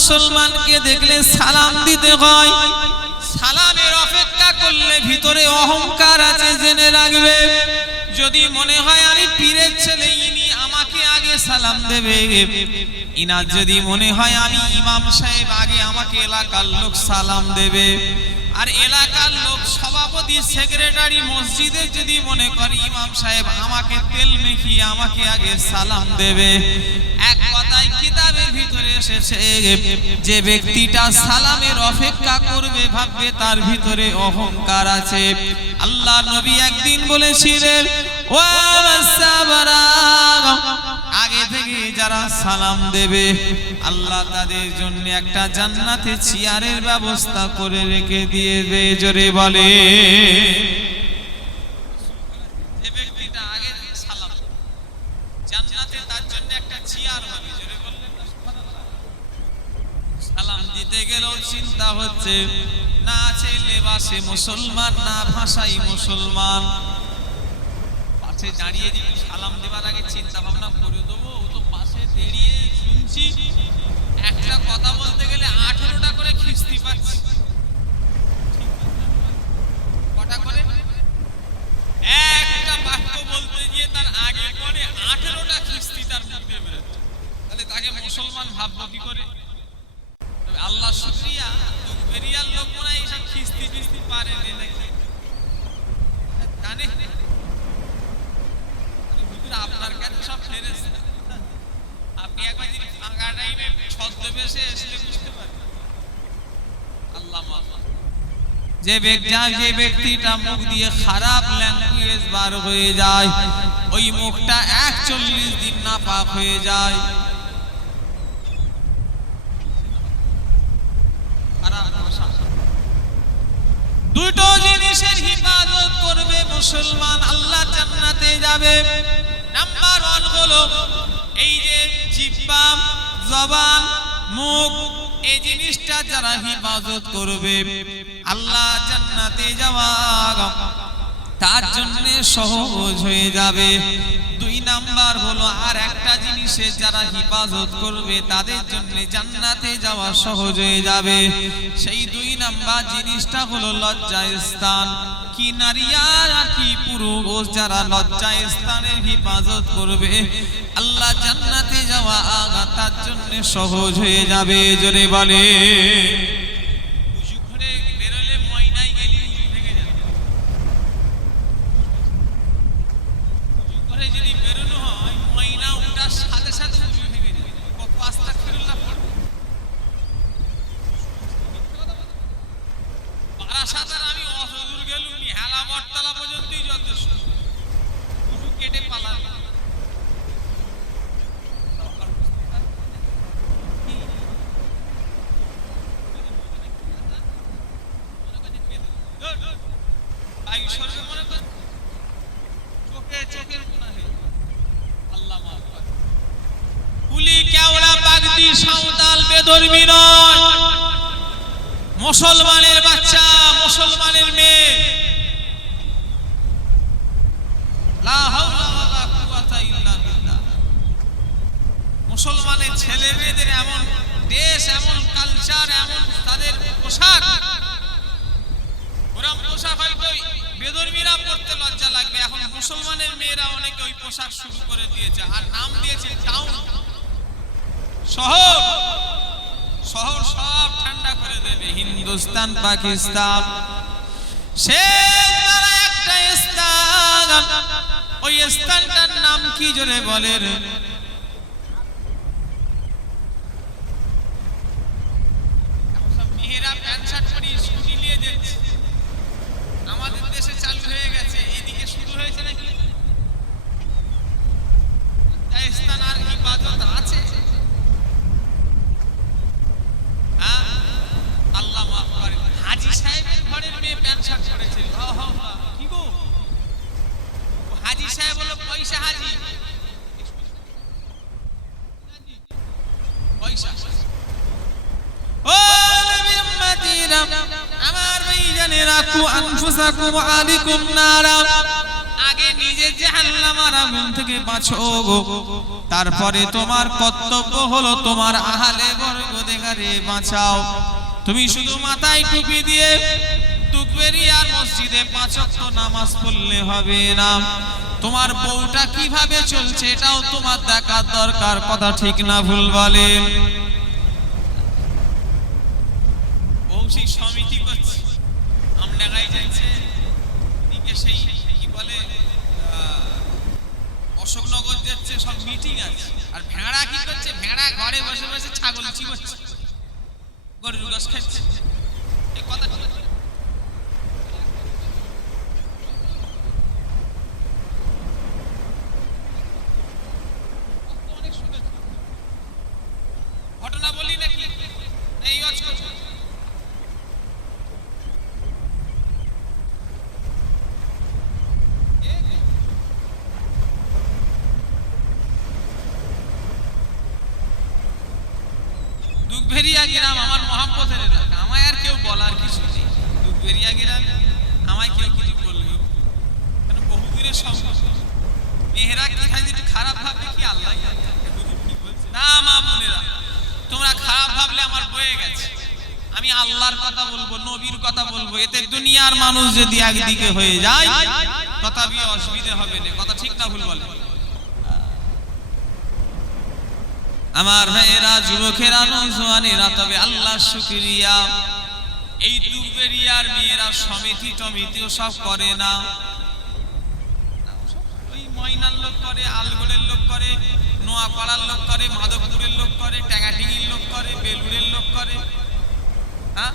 মুসলমানকে দেখলে সালাম দিতে হয়। সালামের অপেক্ষা করলে ভিতরে অহংকার আছে, জেনে রাখবে। যদি মনে হয় আমি পীরের ছেলে, ইনি আমাকে আগে সালাম দেবে, ইনার যদি মনে হয় আমি ইমাম সাহেব, আগে আমাকে এলাকার লোক সালাম দেবে। আর এলাকার লোক সভাপতি সেক্রেটারি মসজিদের যদি মনে করে ইমাম সাহেব আমাকে তেল মেখিয়ে আমাকে আগে সালাম দেবে। এক কথায় কিতাবের ভিতরে এসেছে যে ব্যক্তিটা সালামের অপেক্ষা করবে ভাববে তার ভিতরে অহংকার আছে। আল্লাহ নবী একদিন বলেছিলেন, আগে থেকে যারা সালাম দেবে আল্লাহ তাদের জন্য একটা জান্নাতে চেয়ারের ব্যবস্থা করে রেখে দিয়েছে। জোরে বলে, যে ব্যক্তিটা আগে সালাম জান্নাতে তার জন্য একটা চেয়ার হবে। জোরে বললেন না সুবহানাল্লাহ। সালাম দিতে গেলেও চিন্তা হচ্ছে, না আছে লেবাসে মুসলমান, না ভাষাই মুসলমান। পাশে দাঁড়িয়ে যদি সালাম দেওয়ার আগে চিন্তা ভাবনা করে দেবো, ও তো পাশে দাঁড়িয়ে শুনছি একটা কথা বলতে গেলে 18টা করে খিস্তি পাচ্ছি। কটা করে? একটা বাক্য বলতে গিয়ে তার আগে পরে 18টা খিস্তি তার মুখ দিয়ে বেরোচ্ছে। তাহলে তাকে মুসলমান ভাববো কি করে? আল্লাহ শুকরিয়া, দুবেরিয়ার লোক মনে হয় এইসব খিস্তি ফিস্তি পারে নাকি জানে। আপনার কাছে সব ফেরেশতা, আপনি একবার যদি ফাঁকা টাইমে ছদ্মবেশে এসে বুঝতে পারবেন। আল্লাহ মাফ। যে ব্যক্তিটা মুখ দিয়ে খারাপ ল্যাঙ্গুয়েজ বার হয়ে যায়, ওই মুখটা 41 দিন নাপাক হয়ে যায়। দুটো জিনিসের হিফাজত করবে মুসলমান, আল্লাহ জান্নাতে যাবে। নাম্বার 1 হলো এই যে জিহ্বা, জবান, মুখ, এই জিনিসটা যারা হিফাজত করবে আল্লাহ জান্নাতে যাওয়া তার জন্য সহজ হয়ে যাবে। 2 নাম্বার হলো আর একটা জিনিসের যারা হিফাজত করবে তাদের জন্য জান্নাতে যাওয়া সহজ হয়ে যাবে। সেই 2 নাম্বার জিনিসটা হলো লজ্জাস্থান। কি নারী আর কি পুরুষ যারা লজ্জাস্থানের হিফাজত করবে আল্লাহ জান্নাতে যাওয়া তার জন্য সহজ হয়ে যাবে। জোরে বলে, আমি অসদূর গেলুম হেলা বটতলা পর্যন্তই যথেষ্ট, কেটে পালাম। চোখের গুনাহে আল্লাহ মাফ করে। কুলি কেওড়া বাগদি সাঁওতাল বেধর্মী নয়, মুসলমানের বাচ্চা, মুসলমানের মেয়ে। লা হাওলা ওয়ালা কুওয়াতা ইল্লা বিল্লাহ। মুসলমানের ছেলে মেয়েদের এমন দেশ, এমন কালচার, এমন তাদের পোশাক, ওরা পোশাক হয়তো বেধর্মীরা পড়তে লজ্জা লাগবে, এখন মুসলমানের মেয়েরা অনেকে ওই পোশাক শুরু করে দিয়েছে, আর নাম দিয়েছে টাউন, শহর। শহর সব ঠান্ডা করে দেবে। হিন্দুস্তান, পাকিস্তান, সে একটা স্থান, ওই স্থানটার নাম কি জোরে বলেন? মেয়েরা প্যান্ট শার্ট পরে স্কুটি নিয়ে যাচ্ছে, আমাদের দেশে চালু হয়ে গেছে, এদিকে শুরু হয়েছে নাকি? স্থান আর ইবাদত আছে? আল্লাহ মাফ করে। হাজী সাহেবের ঘরের মেয়ে প্যান্ট শার্ট পরেছে, কি গো? হাজী সাহেব হলো পয়সা হাজী, পয়সা। ও নবী উম্মতিরা, আমার ভাইজানেরা, কু আনফুসাকুম আলাইকুম নারা, আগে নিজে জাহান্নামের আগুন থেকে বাঁচো গো। তারপরে তোমার কর্তব্য হলো তোমার আহলে বর্গদেরকে বাঁচাও। তুমি শুধু মাথায় টুপি দিয়ে দুগবেরিয়ার মসজিদে 5 ওয়াক্ত নামাজ পড়লে হবে না, তোমার বউটা কিভাবে চলছে এটাও তোমার দেখার দরকার। কথা ঠিক না ভুল বলেন? বৌসি সমিতি করছে, আমডাঙ্গায় যাচ্ছে, দিকে সেই কি বলে অশোকনগর যাচ্ছে, সব মিটিং আছে। আর ভেড়া কি করছে? ভেড়া ঘরে বসে বসে ছাগল চিবোচ্ছে, গরুর গোশ খাচ্ছে। এই কথা ঘটনা বলি নাকি? এই ওয়াজ করছে। দুগবেরিয়া গ্রাম আমার মহাব্বতের এলাকা, আমায় আর কেউ বলার কিছু নেই। দুগবেরিয়া গ্রাম আমায় কেউ কিছু বলবে কেন? বহুদূরের সম্পর্ক। মেয়েরা কি খাই যদি খারাপ ভাববে কি আল্লাহ না? মা বোনেরা, তোমরা খারাপ ভাবলে আমার বয়ে গেছে। আমি আল্লাহর কথা বলবো, নবীর কথা বলবো, এতে দুনিয়ার মানুষ যদি একদিকে হয়ে যায় তথাপি অসুবিধা হবে না। কথা ঠিক না ভুল বলে? আমার ভাইয়েরা, যুবকেরা, নওজোয়ানেরা, তবে আল্লাহর শুকরিয়া, এই দুগবেরিয়ার মেয়েরা সমিতি টমিতিও সব করে না। ওই ময়নার লোক করে, আলগোড়ের লোক করে, নোয়াপাড়ার লোক করে, মাধবপুরের লোক করে, ট্যাঙ্গাটিঙ্গির লোক করে, বেলুড়ের লোক করে। হ্যাঁ,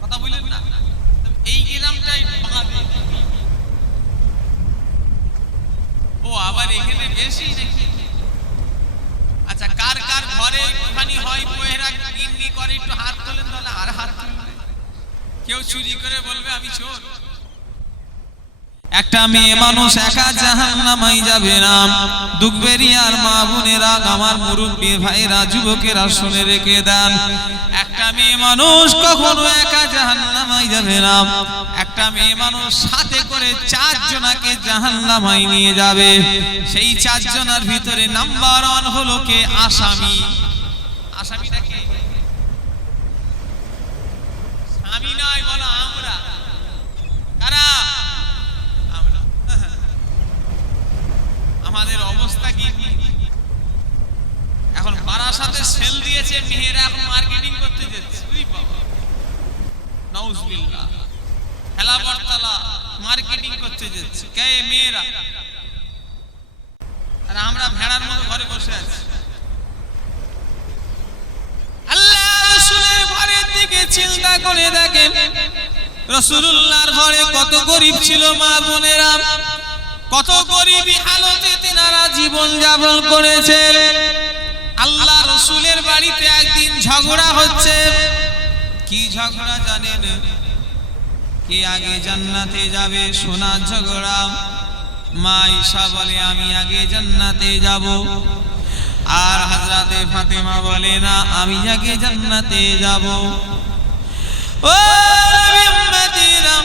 কথা বললেন না? এই গ্রামটাই বাঙালি। ও আবার এখানে বেশি নাকি? আচ্ছা, কার কার ঘরে ওখানে হয় পোহেরা গিন্নি করে, একটু হাত তোলেন তাহলে। আর হাত তুলবে, কেউ চুরি করে বলবে আমি চোর। একটা মেয়ে মানুষ একা জাহান্নামে যাবে না। দুগবেরিয়ার মা বোনেরা, আমার মুরব্বি ভাইরা, যুবকেরা শুনে রেখে দেন, একটা মেয়ে মানুষ কখনো একা জাহান্নামে যাবে না। একটা মেয়ে মানুষ সাথে করে 4 জনকে জাহান্নামে নিয়ে যাবে। সেই 4 জনের ভিতরে নাম্বার 1 হলো কে? আসামি। আসামিটা কে? স্বামী নয়, বলো আমরা। কারা? আমাদের অবস্থা কি? এখন বারাসাতে সেল দিয়েছে, মেয়েরা এখন মার্কেটিং করতে যাচ্ছে। নাউজুবিল্লাহ, হেলা বরতলা মার্কেটিং করতে যাচ্ছে কে? মেয়েরা। আর আমরা ভেড়ার মতো ঘরে বসে আছি। আল্লাহ রাসূলের ঘরের দিকে চিন্তা করে দেখেন, রাসূলুল্লাহর ঘরে কত গরিব ছিল মা বোনেরা, কত গরিবী হালতে তিনারা জীবন যাপন করেছেন। আল্লাহ রাসূলের বাড়িতে একদিন ঝগড়া হচ্ছে। কি ঝগড়া জানেন? কে আগে জান্নাতে যাবে, সোনার ঝগড়া। মা ঈশা বলে আমি আগে জান্নাতে যাব, আর হযরতে ফাতেমা বলে না আমি আগে জান্নাতে যাব। ও নবী উম্মতিরা,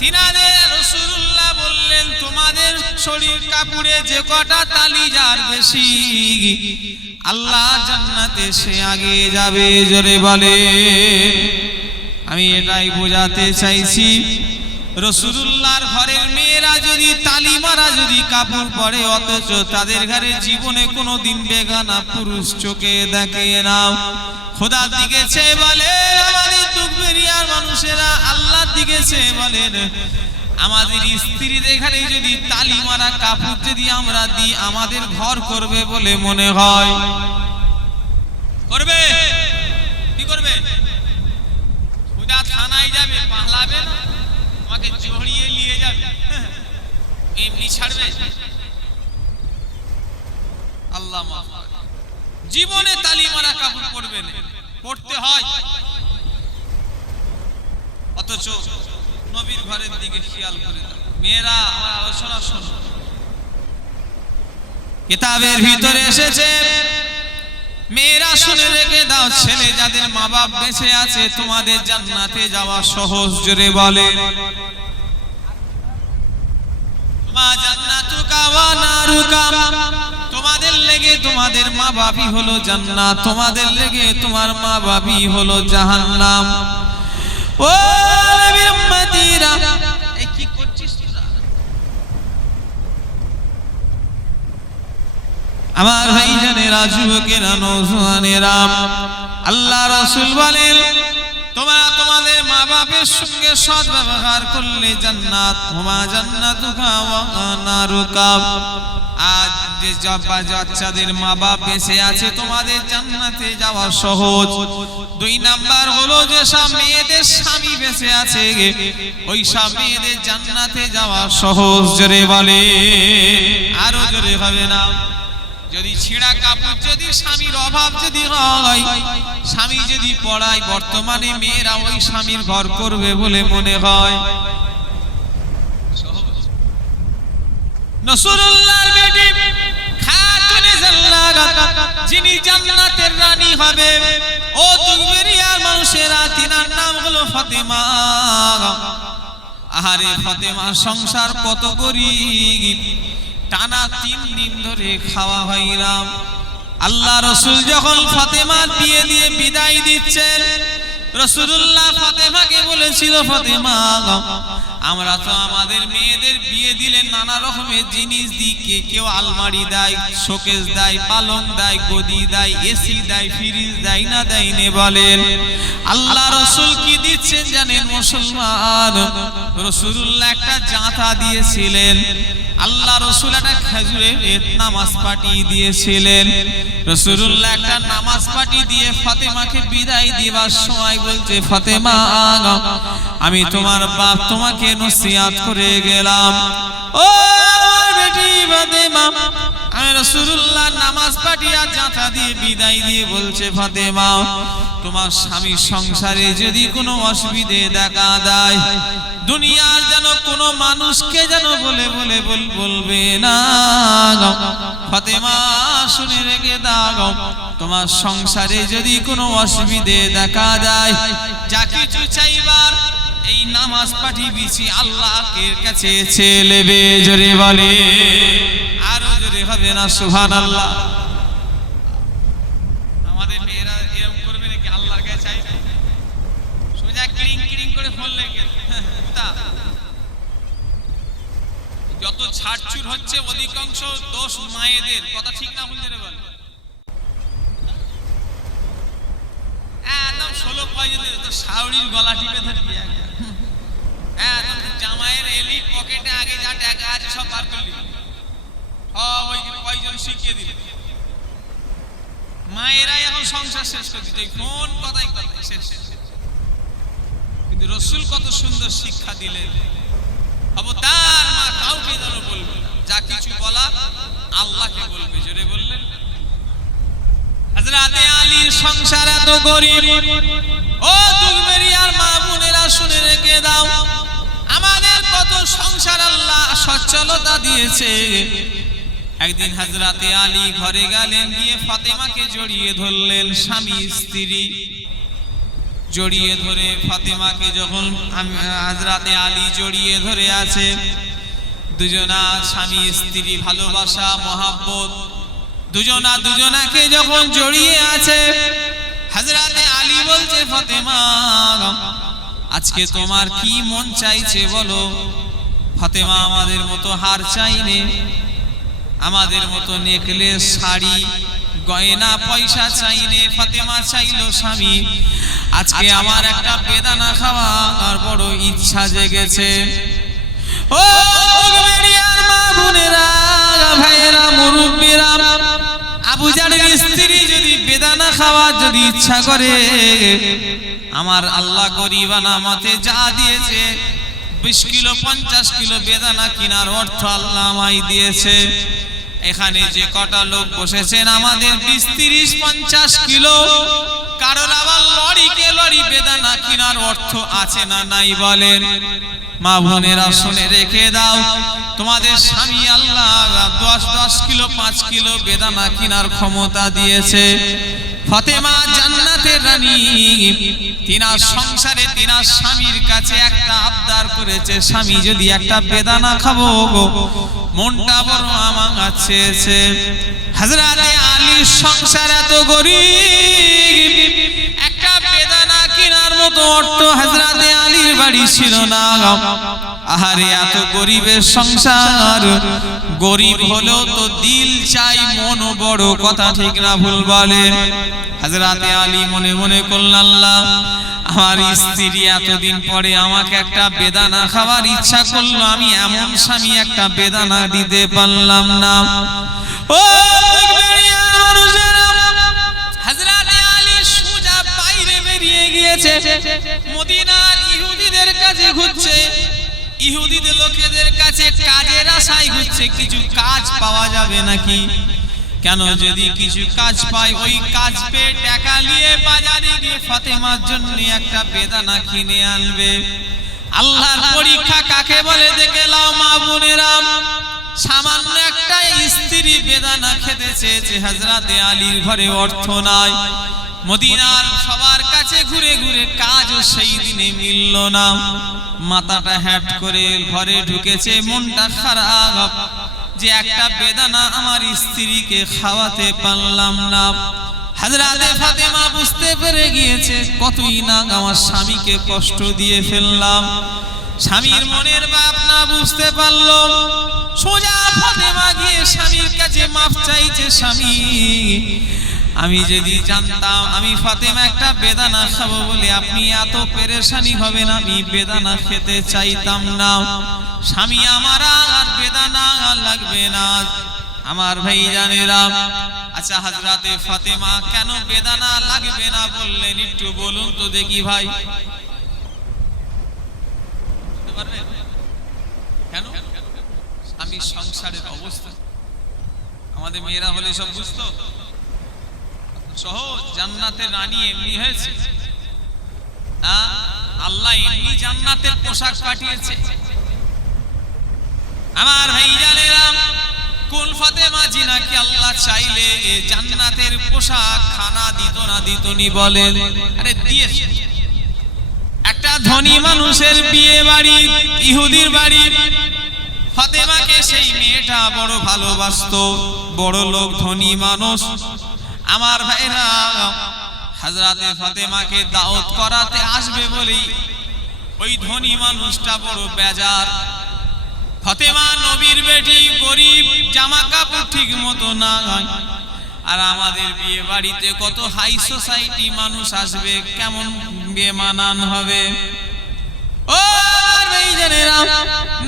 তিনাদের রাসূলুল্লাহ বললেন তোমাদের শরীর কাপড়ে যে কটা তালি যার বেশি, আল্লাহ জান্নাতে সে আগে যাবে। জোরে বলে। আমি এটাই বোঝাতে চাইছি, রাসূলুল্লাহর ঘরের মেয়েরা যদি তালি মারা যদি কাপড় পরে, অথচ তাদের ঘরে জীবনে কোনোদিন বেগানা পুরুষ চোখে দেখে না। খোদার দিকে চেয়ে বলে, আমাদের দুগবেরিয়ার মানুষেরা আল্লাহর দিকে চেয়ে বলেন, আমাদের স্ত্রীদের ঘরে যদি তালি মারা কাপড় যদি আমরা দিই, আমাদের ঘর করবে বলে মনে হয়? করবে? কি করবে? খোদা থানায় যাবে, পালাবে না, আমাকে জড়িয়ে নিয়ে যাবে, এমনি ছাড়বে? আল্লাহ মাফ করে। জীবনে তালি মারা কাপড় পরবে না, পড়তে হয়। অথচ নবীর ঘরের দিকে খেয়াল করে দাও। মেয়েরা, আমার আলোচনা শোনো। কিতাবের ভিতরে এসেছে, মেয়েরা শুনে রেখে দাও, ছেলে যাদের মা বাপ বেঁচে আছে তোমাদের জান্নাতে যাওয়া সহজ। জোরে বলে। মা জান্নাতুকা ওয়া নারুকা, তোমাদের লেগে তোমাদের মা বাপই হলো জান্নাত, তোমাদের লেগে তোমার মা বাপই হলো জাহান্নাম। ও নবীর উম্মতিরা, এই কি করছিস তোরা? আমার ভাইজানেরা, যুবকেরা, নওজোয়ানেরা, আল্লাহ রাসূল বলেন তোমরা তোমাদের মা বাপের সঙ্গে সৎ ব্যবহার করলে জান্নাত, হুমা জান্নাতুকা ওয়া নারুকা। আজ যে বাচ্চাদের মা বাপ বেঁচে আছে, তোমাদের জান্নাতে যাওয়া সহজ। 2 নাম্বার হলো যে সব মেয়েদের স্বামী বেঁচে আছে, ওই সব মেয়েদের জান্নাতে যাওয়া সহজ। জোরে বলে, আরো জোরে হবে না? যদি ছিঁড়া কাপড়, যদি স্বামীর অভাব যদি হয়, স্বামী যদি পড়ায়, বর্তমানে মেয়েরা ওই স্বামীর ঘর করবে বলে মনে হয়। রাসূলুল্লাহর বেটি খাতুনে জান্নাত, যিনি জান্নাতের রানী হবে, ও দুনিয়ার মানুষেরা, তিনার নাম হলো ফাতেমা। আহারে ফাতেমার সংসার কত গরিব, টানা 3 দিন ধরে খাওয়া হয় না। আল্লাহ রাসূল যখন ফাতেমার বিয়ে দিয়ে বিদায় দিচ্ছেন, রাসূলুল্লাহ ফাতেমাকে বলেছিল, ফাতেমা, আমরা তো আমাদের মেয়েদের বিয়ে দিলে নানা রকমের জিনিস দিকে, কেউ আলমারি দেয়, শোকেস দেয়, পালং দেয়, গদি দেয়, এসি দেয়, ফ্রিজ দেয় না, দেয় নে বলেন। আল্লাহ রাসূল কি দিচ্ছেন জানেন মুসলমান? রাসূলুল্লাহ একটা জাঁতা দিয়েছিলেন, আল্লাহ রাসূল একটা খেজুরের নামাজ পাঠিয়ে দিয়েছিলেন। রাসূলুল্লাহ একটা নামাজ পাঠিয়ে দিয়ে ফাতেমাকে বিদায় দিবার সময় বলছে, ফাতেমা, আমি তোমার বাপ তোমাকে নসিহত করে গেলাম। ও আমার বেটি ফাতেমা, আমি রাসূলুল্লাহ নামাজ পাঠিয়ে জাঁতা দিয়ে বিদায় দিয়ে বলছে, ফাতেমা, তোমার স্বামীর সংসারে যদি কোনো অসুবিধে দেখা দেয়, দুনিয়ার যেন কোনো মানুষকে যেন বলবে না। ফাতেমা, শুনে রেখে দাও, তোমার সংসারে যদি কোনো অসুবিধে দেখা দেয়, যা কিছু চাইবার এই নামাজ পাঠিয়েছি আল্লাহর কাছে চেয়ে নেবে। জোরে বলে, আরো জোরে হবে না? সুবহানাল্লাহ। আমাদের মেয়েরা এরকম করবে নাকি? আল্লাহর কাছে চাইবে, সোজা ক্রিং ক্রিং করে ফোন লেগে। যত ছাড়ছুর হচ্ছে অধিকাংশ দোষ মায়েদের, কথা ঠিক না বলতে বল? একদম 16 পয়সা তো শাওড়ির গলা টিপে ধরবি, একদম জামাইয়ের এলি পকেটে আগে যা টাকা আছে সব বার করলি, ওই পয়সা শিখিয়ে দিলি। মায়েরা এখন সংসার শেষ করে দিতে ফোন কথাই কথাই শেষ। কিন্তু রাসূল কত সুন্দর শিক্ষা দিলেন, খবরদার মা কাউকে যেন বলবে না, যা কিছু বলা আল্লাহকে বলবে। জোরে বললেন। হযরতে আলীর সংসার এত গরিব, ও দুনিয়ার মা বোনেরা শুনে রেখে দাও, আমাদের কত সংসার আল্লাহ সচ্ছলতা দিয়েছে। একদিন হযরতে আলী ঘরে গেলেন, গিয়ে ফাতেমাকে জড়িয়ে ধরলেন, স্বামী স্ত্রী জড়িয়ে ধরে ফাতেমাকে যখন হযরতে আলী জড়িয়ে ধরে আছে, দুজনা স্বামী স্ত্রী ভালোবাসা মহব্বত, দুজনা দুজনাকে যখন জড়িয়ে আছে, হযরতে আলী বলছে, ফাতেমা, আজকে তোমার কি মন চাইছে বলো? ফাতেমা, আমাদের মতো হার চাইনে, আমাদের মতো নেকলেস, শাড়ি, গয়না পয়সা চাইনে। ফাতেমা চাইলো, স্বামী, আজকে আমার একটা বেদানা খাওয়ার বড় ইচ্ছা জেগেছে। ও মেরিয়ার মা বোনেরা, ভাইয়েরা, মুরব্বীরা, আবু জাহলের স্ত্রী যদি বেদানা খাওয়ার যদি ইচ্ছা করে, আমার আল্লাহ গরিব নামাতে যা দিয়েছে 20 কিলো 50 কিলো বেদানা কেনার অর্থ আল্লাহ আমায় দিয়েছে। এখানে যে কটা লোক বসেছেন, আমাদের 20-30-50 কিলো, কারোর আবার লরিকে লরি বেদানা কেনার অর্থ আছে না নাই বলেন? মা বোনেরা শুনে রেখে দাও, তোমাদের স্বামী আল্লাহ 10 কিলো 5 কিলো বেদানা কেনার ক্ষমতা দিয়েছে। ফাতেমা জান্নাত জান্নাতের রানী তিনার সংসারে তিনার স্বামীর কাছে একটা আবদার করেছে, স্বামী যদি একটা বেদানা খাবো গো, মনটা বড় আমার চেয়েছে। হযরতে আলীর সংসার এত গরীব, একটা বেদানা কেনার মতো অর্থ হযরতে আলীর বাড়ি ছিল না। আহারে এত গরিবের সংসার, গরিব হলেও তো দিল চাই, মন বড়, কথা ঠিক না ভুল বলেন? হযরতে আলী মনে মনে করলেন, আল্লাহ আমার স্ত্রী এতদিন পরে আমাকে একটা বেদানা খাওয়ার ইচ্ছা করলো, আমি এমন স্বামী একটা বেদানা দিতে পারলাম না। ও হযরতে আলী সোজা বাইরে বেরিয়ে গিয়েছে, মদিনার ইহুদিদের কাছে ঘুরছে, ইহুদিদের লোকেদের কাছে কাজের আশায় ঘুরছে, কিছু কাজ পাওয়া যাবে নাকি। কেন যদি কিছু কাজ পায়, ওই কাজ পেয়ে টাকা নিয়ে বাজারে গিয়ে ফাতেমার জন্য একটা বেদানা কিনে আনবে। আল্লাহর পরীক্ষা কাকে বলে দেখে লাও মা বোনেরা। সামান্য একটা স্ত্রী বেদানা খেতে চেয়েছে, হযরতে আলীর ঘরে অর্থ নাই, মদিনার সবার কাছে ঘুরে ঘুরে কাজও সেই দিনে মিলল না। মাথাটা হ্যাট করে ঘরে ঢুকেছে, মনটা খারাপ যে একটা বেদানা আমার স্ত্রীকে খাওয়াতে পারলাম না। হযরতে ফাতেমা বুঝতে পেরে গিয়েছে, কতই না আমার স্বামীকে কষ্ট দিয়ে ফেললাম। স্বামীর মনের ভাব না বুঝতে পারলো, সোজা ফাতেমা গিয়ে স্বামীর কাছে মাফ চাইছে, স্বামী আমি যদি জানতাম আমি ফাতেমা একটা বেদানা খাবো বলে আপনি এত পেরেশানি হবেন, আমি বেদানা খেতে চাইতাম না। স্বামী আমার আর বেদানা লাগবে না। আমার ভাই জানেরা, আচ্ছা হযরতে ফাতেমা কেন বেদানা লাগবে না বললেন, একটু বলুন তো দেখি ভাই। কেন? স্বামী সংসারের অবস্থা আমাদের মেয়েরা হলে সব বুঝতো। সহজ, জান্নাতের রানী এমনি হয়েছে, আল্লাহ এমনি জান্নাতের পোশাক পাঠিয়েছে। আমার ভাই জানেরা, কোন ফাতেমা জিনাকে আল্লাহ চাইলে জান্নাতের পোশাক খানা দিত না দিতনি বলেন? আরে দিয়েছে। একটা ধনী মানুষের বিয়ে বাড়ি, ইহুদির বাড়ি, ফাতেমাকে সেই মেয়েটা বড় ভালোবাসতো, বড় লোক ধনী মানুষ। আমার ভাইরা, হযরতে ফাতেমাকে দাওয়াত করাতে আসবে বলেই ওই ধনী মানুষটা বড় বেজার। ফাতেমা নবীর বেটি, গরিব, জামা কাপড় ঠিক মতো না, আর আমাদের বিয়ে বাড়িতে কত হাই সোসাইটি মানুষ আসবে, কেমন বেমানান হবে। ও ভাইজানেরা,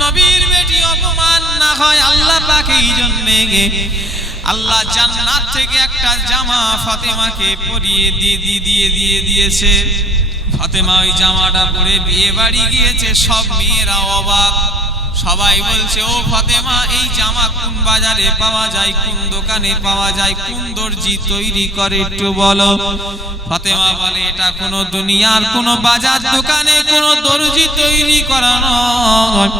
নবীর বেটি অপমান না হয় আল্লাহ পাক এই জন্য আল্লাহ জান্নাত থেকে একটা জামা ফাতেমাকে পরিয়ে দিয়ে দিয়েছে। ফাতেমা ওই জামাটা পরে বিয়ে বাড়ি গিয়েছে, সব মেয়েরা অবাক, সবাই বলছে ও ফাতেমা এই জামা কোন বাজারে পাওয়া যায়, কোন দোকানে পাওয়া যায়, কোন দর্জি তৈরি করে একটু বলো। ফাতেমা বলে এটা কোনো দুনিয়ার কোনো বাজার দোকানে কোনো দর্জি তৈরি করা নয়,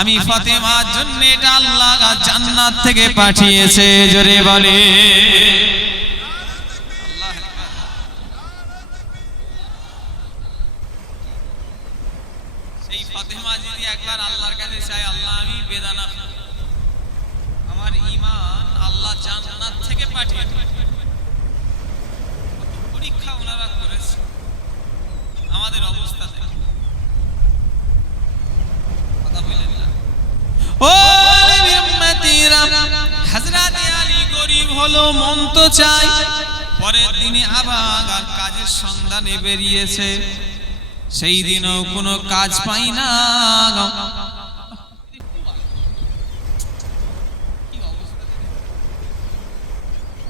আমি ফাতেমার জন্য এটা আল্লাহ জান্নাত থেকে পাঠিয়েছে। জোরে বলে সেই ফাতেমা যদি একবার আল্লাহর কাছে চায়, আল্লাহ আমি বেদানা, আমার ঈমান আল্লাহ জান্নাত থেকে পাঠিয়ে পরীক্ষা ওনারা করেছে আমাদের অবস্থা থেকে। কথা বলেন না ও উম্মতিরা, হযরতে আলী গরিব হলো, মন তো চাই। পরের দিনে আবার কাজের সন্ধানে বেরিয়েছে, সেই দিনও কোনো কাজ পাই না।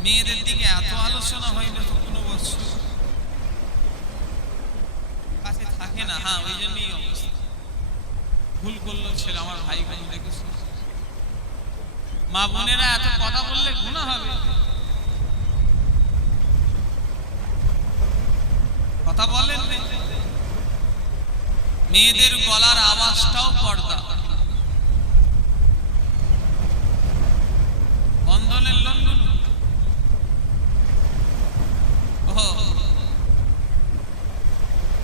মেয়েদের দিকে এত আলোচনা হয় না তো কোনো বছর কাছে থাকে না। হ্যাঁ, ওই জন্যই অবস্থা। ভুল করলো ছেলে, আমার ভাই বোন দেখেছে, মা বোনেরা এত কথা বললে গুনাহ হবে। কথা বলেন, মেয়েদের গলার আওয়াজটাও পর্দা। বন্ধনের লন্ডন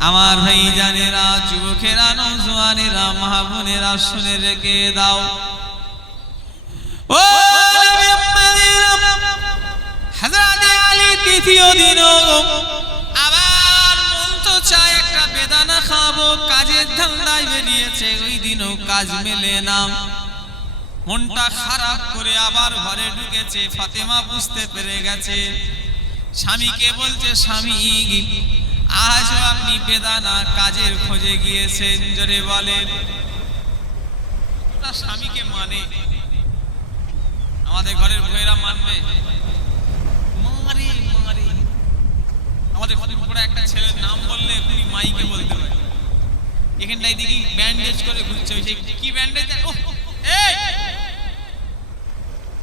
আমার ভাই জানেরা, যুবকেরা, নওজোয়ানেরা, মা বোনেরা, শুনে রেখে দাও। ও হযরত আলী দ্বিতীয় দিনও আবার মন তো চায় একটা বেদানা খাবো, কাজের ধান্দায় বেরিয়েছে, ওই দিনও কাজ মেলে না, মনটা খারাপ করে আবার ঘরে ঢুকেছে। ফাতেমা বুঝতে পেরে গেছে, স্বামীকে বলছে, স্বামী আজও আপনি বেদানা কাজের খোঁজে গিয়েছেন, জোরে বলেন। স্বামীকে মানে আমাদের ঘরের বউয়েরা মানবে? মারে মারে। আমাদের ঘরে একটা ছেলের নাম বললে তুমি মাইকে বলতে পারে, এখানটাই দেখি ব্যান্ডেজ করে ঘুরছে, কি ব্যান্ডেজ? এই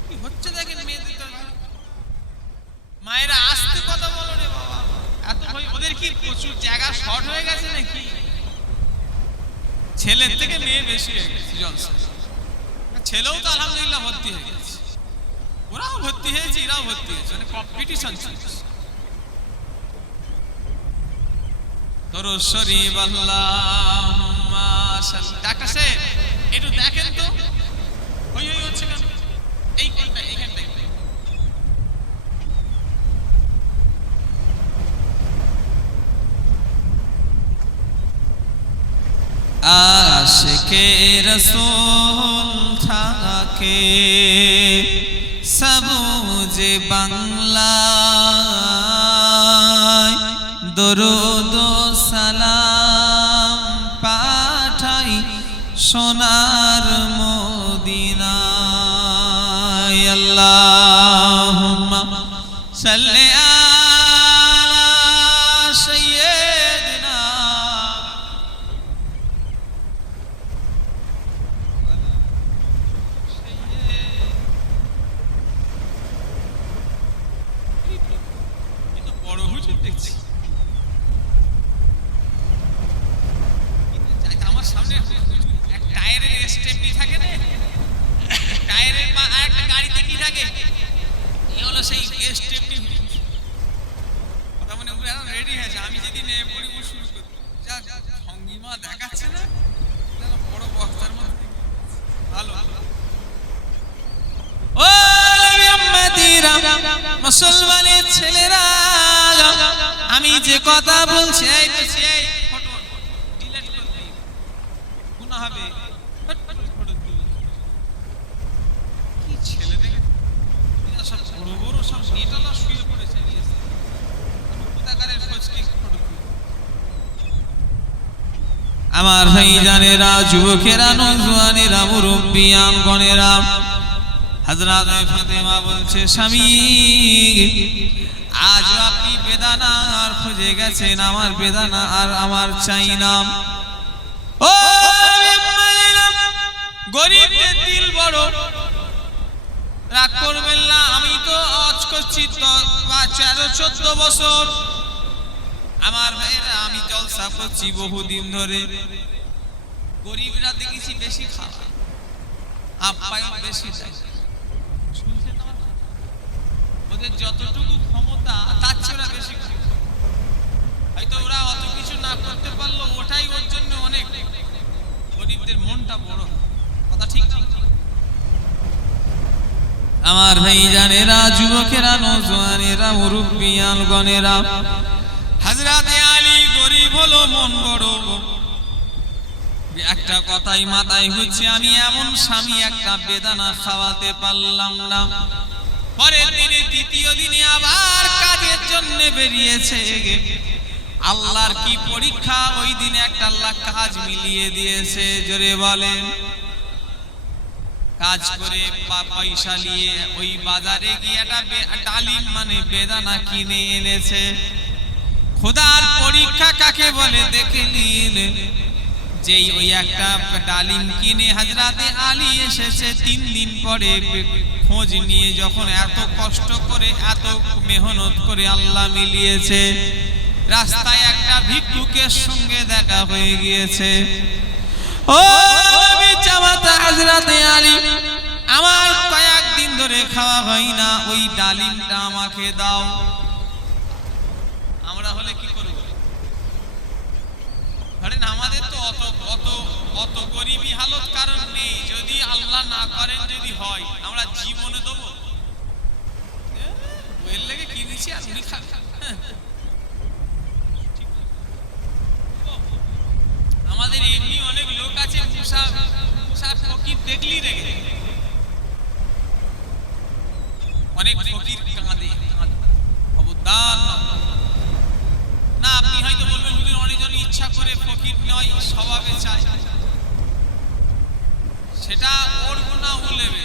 কি হচ্ছে দেখেন মেয়েদের। মায়েরা আস্তে কথা বলো রে বাবা, এত ভয়। ওদের কি প্রচুর জায়গা শর্ট হয়ে গেছে নাকি? ছেলের থেকে মেয়ে বেশি হয়ে গেছে জলসা। ছেলেও তো আলহামদুলিল্লাহ ভর্তি হয়ে গেছে, ওরাও ভর্তি হয়েছে, এরাও ভর্তি হয়েছে, মানে কম্পিটিশন চলছে। দরুদ শরীফ আল্লাহুম্মা সাল্লি। ডাক্তার সাহেব একটু দেখেন তো হই হই হচ্ছে কেন? এই কোনটা? এইখানটা আশিকে রাসূল থাকে সবুজ বাংলায়, দরুদ সালাম পাঠাই সোনার মদিনায়। আল্লাহুম্মা সাল্লি আলা সাইয়্যিদিনা। বড় হুজুর দেখছি আমার সামনে, এক টায়ারের স্টেপনি থাকে না, টায়ারের একটা গাড়িতে কি থাকে, এই হলো সেই স্টেপনি। কথা মনে করে রেডি হয়েছে, আমি যেদিন পড়িব শুরু করি, যা ভঙ্গিমা দেখাচ্ছে না, বড় বক্তার মধ্যে ভালো। ও উম্মতিরা, মুসলমানের ছেলেরা, আমি যে কথা বলছি ফটো ডিলিট করতে গুনাহ হবে। কি ছেলে দেখে সব বড় বড় সব নেটালা শুয়ে পড়েছে, খোঁজ কি ফটো। আমার ভাই জানেরা, যুবকেরা, নওজোয়ানেরা, মুরব্বিয়ান গণেরা, হযরত ফাতেমা বলছে, স্বামী আজ আপনি বেদানা আর খুঁজে গেছেন, আমার বেদানা আর আমার চাই না। ও গরিবদের দিল বড়, রাগ করবেন না, আমি তো আজ করছি 13-14 বছর। আমার ভাইরা, আমি জলসা করছি বহুদিন ধরে। গরিবরা দেখেছি বেশি খাওয়া, আপ্যায়ন বেশি দেয়, ওদের যতটুকু ক্ষমতা তার চেয়ে বেশি। হয়তো ওরা অত কিছু না করতে পারলো, ওটাই ওর জন্য অনেক। গরিবদের মনটা বড়, কথা ঠিক ঠিক। আমার ভাই জানেরা, যুবকেরা, নওজোয়ানেরা, মুরব্বিয়ান গণেরা, হযরত আলী গরিব হলো, মন বড়। একটা কথাই মাথায় হচ্ছে, আমি এমন স্বামী একটা বেদানা খাওয়াতে পারলাম না। পরের দিনে, তৃতীয় দিনে আবার কাজের জন্য বেরিয়েছে। আল্লাহর কি পরীক্ষা, ওই দিনে একটা আল্লাহ কাজ মিলিয়ে দিয়েছে, জোরে বলেন। কাজ করে পয়সা নিয়ে ওই বাজারে গিয়ে একটা ডালিম মানে বেদানা কিনে এনেছে। খোদার পরীক্ষা কাকে বলে দেখে নিন। যেই ওই একটা ডালিম কিনে হযরতে আলী এসেছে, 3 দিন পরে খোঁজ নিয়ে যখন এত কষ্ট করে, এত মেহনত করে আল্লাহ মিলিয়েছে, রাস্তায় একটা ভিক্ষুকের সঙ্গে দেখা হয়ে গিয়েছে। ও জামাতা হযরতে আলী, আমার কয়েকদিন ধরে খাওয়া হয় না, ওই ডালিমটা আমাকে দাও। আমরা হলে কি করব? বলেন আমাদের তো অত অত অত গরিবী হালত কারণ নেই, যদি আল্লাহ না করেন যদি হয় আমরা জীবনে দেবো বইয়ের লেগে কিনেছি আর উনি খাবেন। আমাদের এমনি অনেক লোক আছে মুসা ফকির দেখলি রেগে, অনেক ফকির কাঁদে অবদান না। আপনি হয়তো বলবেন হুজুর অনেকজন ইচ্ছা করে ফকির নয় স্বভাবে চায়, সেটা ওর গুনাহ নেবে,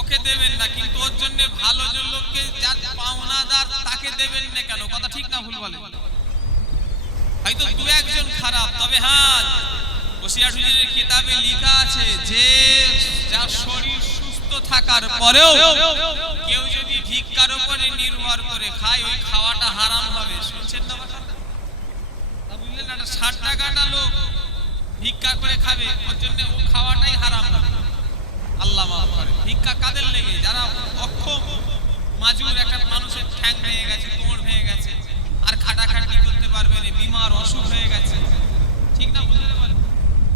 ওকে দেবেন না, কিন্তু ওর জন্য ভালো যে লোককে যার পাওনাদার তাকে দেবেন না কেন? কথা ঠিক না ভুল বলেন? হয়তো দু একজন খারাপ, তবে হ্যাঁ বসিরহাট হুজুরের কিতাবে লেখা আছে যে যার শরীর সুস্থ থাকার পরেও কেউ যদি ভিক্ষার উপরে নির্ভর করে খায় ওই খাওয়াটা হারাম হবে। শুনছেন না কথাটা? বুঝলেন না? 60 টাকাটা লোক ভিক্ষা করে খাবে, ওর জন্য ও খাওয়াটাই হারাম হবে। আল্লাহ মাফ করে। ভিক্ষা কাদের লেগে? যারা অক্ষম মাজুর, একটা মানুষের ঠ্যাং ভেঙে গেছে, কোমর ভেঙে গেছে, আর খাটাখাটি করতে পারবে না, বিমার অসুখ হয়ে গেছে, ঠিক না? বুঝতে পারবেন?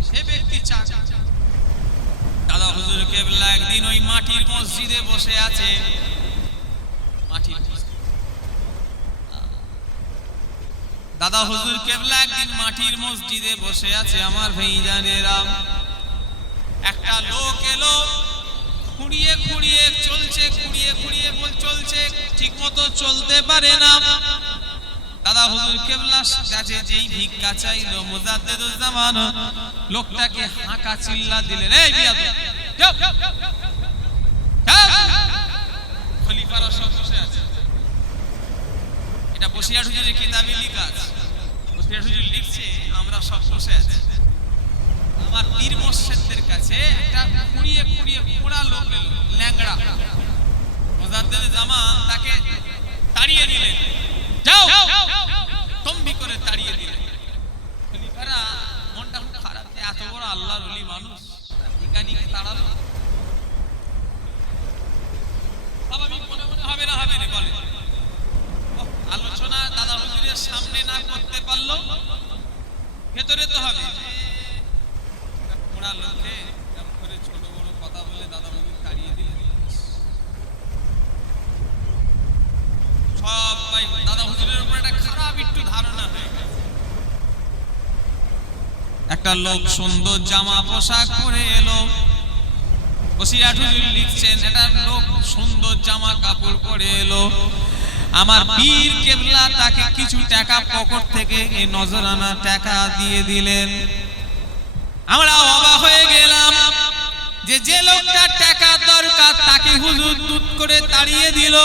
সে ব্যক্তি চাক। দাদা হুজুর কেবলা একদিন ওই মাটির মসজিদে বসে আছে, মাটির দাদা হুজুর কেবলা একদিন মাটির মসজিদে বসে আছে। আমার ভাইজানেরা, একটা লোক এলো, খুঁড়িয়ে খুঁড়িয়ে চলছে, খুঁড়িয়ে খুঁড়িয়ে চলছে, ঠিক মতো চলতে পারে না। দাদা হুজুর কেবলার কাছে যেই ভিক্ষা চাইলো, মুজাদ্দেদুজ জামান লোকটাকে হাঁকা চিল্লা দিলেন, এই বিয়াদব যাও যাও। খলিফারা সব বসে আছে। এটা বসিরহাট হুজুরের কিতাবে লেখা আছে। বসিরহাট হুজুর লিখছে আমরা সব বসে আছি। আমার পীর মুর্শিদদের কাছে একটা খুঁড়িয়ে খুঁড়িয়ে পোড়া লোক এলো, ল্যাংড়া। মুজাদ্দেদুজ জামান তাকে তাড়িয়ে দিলেন, যাও, তম্বি করে তাড়িয়ে দিলেন। খলিফারা মনটা খুব খারাপ, এত বড় আল্লাহর ওলি মানুষ ভিখারিকে তাড়ালো। স্বাভাবিক মনে মনে হবে না হবে না বলে, আলোচনা দাদা হুজুরের সামনে না করতে পারলো, ভেতরে তো হবে। পোড়া লোকে এমন করে ছোট বড় কথা বলে দাদা হুজুর তাড়িয়ে দিলেন। সবাই দাদা হুজুরের উপর একটা খারাপ একটু ধারণা হয়ে গেছে। একটা লোক সুন্দর জামা পোশাক পরে এলো, বসিরহাট হুজুর লিখছেন একটা লোক সুন্দর জামা কাপড় পরে এলো। আমার পীর কেবলা তাকে কিছু টাকা পকেট থেকে এই নজরানা টাকা দিয়ে দিলেন। আমরা অবাক হয়ে গেলাম যে লোকটা টাকা দরকার তাকে হুজুর দুধ করে তাড়িয়ে দিল,